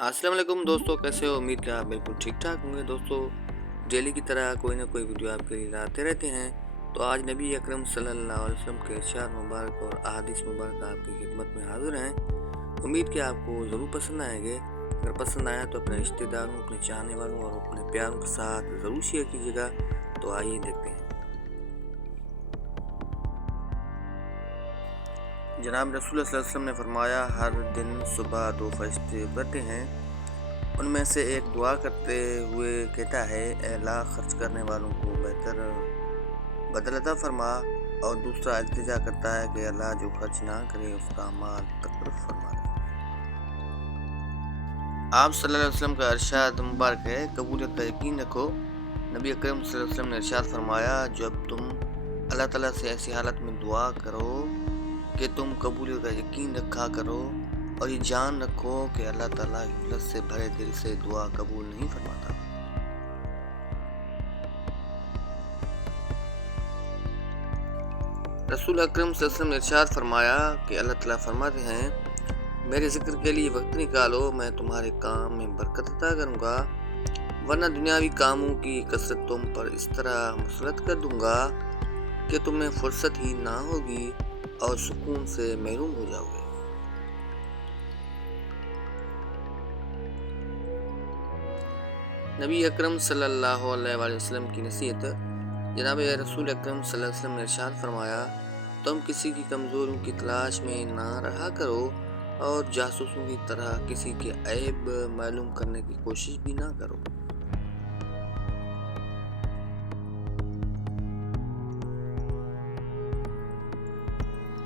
अस्सलाम वालेकुम दोस्तों, कैसे हो? उम्मीद कि आप बिल्कुल ठीक ठाक होंगे। दोस्तों, डेली की तरह कोई ना कोई वीडियो आपके लिए लाते रहते हैं। तो आज नबी अकरम सल्लल्लाहु अलैहि वसल्लम के इरशाद मुबारक और अहादीस मुबारक आपकी खिदमत में हाजिर हैं। उम्मीद कि आपको ज़रूर पसंद आएंगे। अगर पसंद आया तो अपने रिश्तेदारों, अपने चाहने वालों और अपने प्यारों के साथ ज़रूर शेयर कीजिएगा। तो आइए देखते हैं। जनाब रसूल सल्लल्लाहु अलैहि वसल्लम ने फरमाया, हर दिन सुबह दो फरिश्ते उतरते हैं। उनमें से एक दुआ करते हुए कहता है, ऐ अल्लाह खर्च करने वालों को बेहतर बदल अता फरमा, और दूसरा इल्तिजा करता है कि अल्लाह जो खर्च ना करे उसका माल तकरफ फरमा दे। आप सल्लल्लाहु अलैहि वसल्लम का इरशाद मुबारक है, कबूलियत का यकीन रखो। नबी अकरम सल्लल्लाहु अलैहि वसल्लम ने इरशाद फरमाया, जब तुम अल्लाह ताला से ऐसी हालत में दुआ करो कि तुम कबूलियत का यकीन रखा करो, और ये जान रखो कि अल्लाह ताला इखलास से भरे दिल से दुआ कबूल नहीं फरमाता। रसूल अकरम सल्लल्लाहु अलैहि वसल्लम ने इरशाद फरमाया कि अल्लाह ताला फरमाते हैं, मेरे जिक्र के लिए वक्त निकालो, मैं तुम्हारे काम में बरकत अता करूँगा, वरना दुनियावी कामों की कसरत तुम पर इस तरह मुसलत कर दूंगा कि तुम्हें फुर्सत ही ना होगी और सुकून से महरूम हो जाओगे। नबी अकरम सल्लल्लाहु अलैहि वसल्लम की नसीहत। जनाब रसूल अकरम सल्लल्लाहु अलैहि वसल्लम ने इरशाद फरमाया, तुम किसी की कमज़ोरियों की तलाश में ना रहा करो और जासूसों की तरह किसी के ऐब मालूम करने की कोशिश भी ना करो।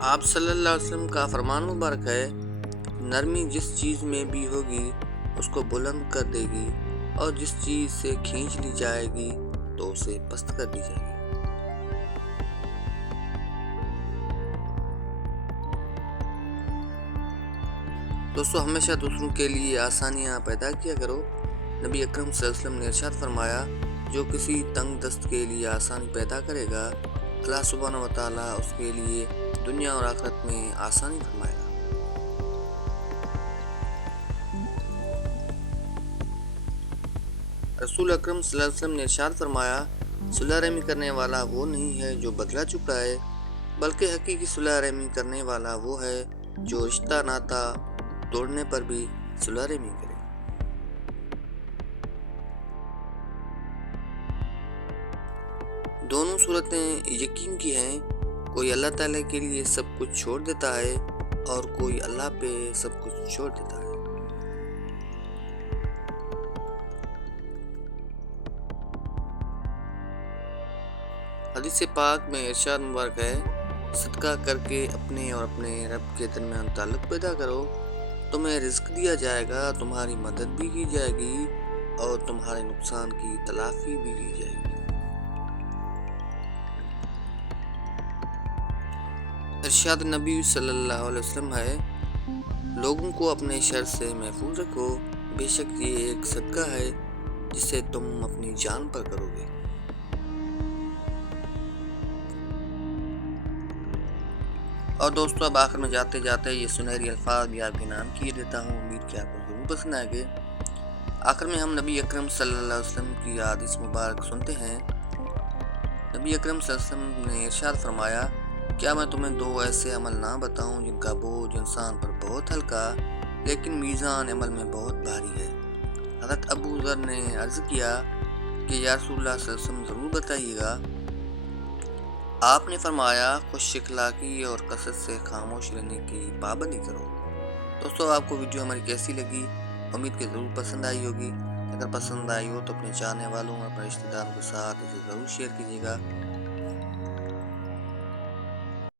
आप सल्लल्लाहु अलैहि वसल्लम का फरमान मुबारक है, नरमी जिस चीज़ में भी होगी उसको बुलंद कर देगी, और जिस चीज़ से खींच ली जाएगी तो उसे पस्त कर दी जाएगी। दोस्तों, हमेशा दूसरों के लिए आसानियाँ पैदा किया करो। नबी अकरम सल्लल्लाहु अलैहि वसल्लम ने इरशाद फरमाया, जो किसी तंग दस्त के लिए आसानी पैदा करेगा, अल्लाह सुब्हानहू व तआला उसके लिए दुनिया और आखिरत में आसानी फरमाएगा। रसूल अकरम सल्लल्लाहु अलैहि वसल्लम ने इरशाद फरमाया, सुलह रहमी करने वाला वो नहीं है जो बदला चुकाए, बल्कि हकीकी सुलह रहमी करने वाला वो है जो रिश्ता नाता तोड़ने पर भी सुलह रहमी करे। दोनों सूरतें यकीन की हैं, कोई अल्लाह ताला के लिए सब कुछ छोड़ देता है और कोई अल्लाह पे सब कुछ छोड़ देता है। हदीस पाक में इरशाद मुबारक है, सदका करके अपने और अपने रब के दरमियान ताल्लुक पैदा करो, तुम्हें रिज़्क दिया जाएगा, तुम्हारी मदद भी की जाएगी और तुम्हारे नुकसान की तलाफी भी की जाएगी। इरशाद नबी सल्लल्लाहु अलैहि वसल्लम है, लोगों को अपने शर से महफूज रखो, बेशक ये एक सदका है जिसे तुम अपनी जान पर करोगे। और दोस्तों, अब आखिर में जाते जाते ये सुनहरी अल्फाज भी आपके नाम किए देता हूँ। उम्मीद कि आपको जरूर पसंद आएंगे। आखिर में हम नबी अकरम सल्लल्लाहु अलैहि वसल्लम की हदीस मुबारक सुनते हैं। नबी अकरम सल्लल्लाहु अलैहि वसल्लम ने इरशाद फरमाया, क्या मैं तुम्हें दो ऐसे अमल ना बताऊं जिनका बोझ इंसान पर बहुत हल्का लेकिन मीज़ान अमल में बहुत भारी है। हज़रत अबू ज़र ने अर्ज़ किया कि या रसूलल्लाह सल्लल्लाहु अलैहि वसल्लम ज़रूर बताइएगा। आपने फरमाया, खुश इखलाकी और कसरत से खामोश रहने की पाबंदी करो। दोस्तों, आपको वीडियो हमारी कैसी लगी? उम्मीद कि ज़रूर पसंद आई होगी। अगर पसंद आई हो तो अपने चाहने वालों और अपने रिश्तेदारों के साथ इसे ज़रूर शेयर कीजिएगा।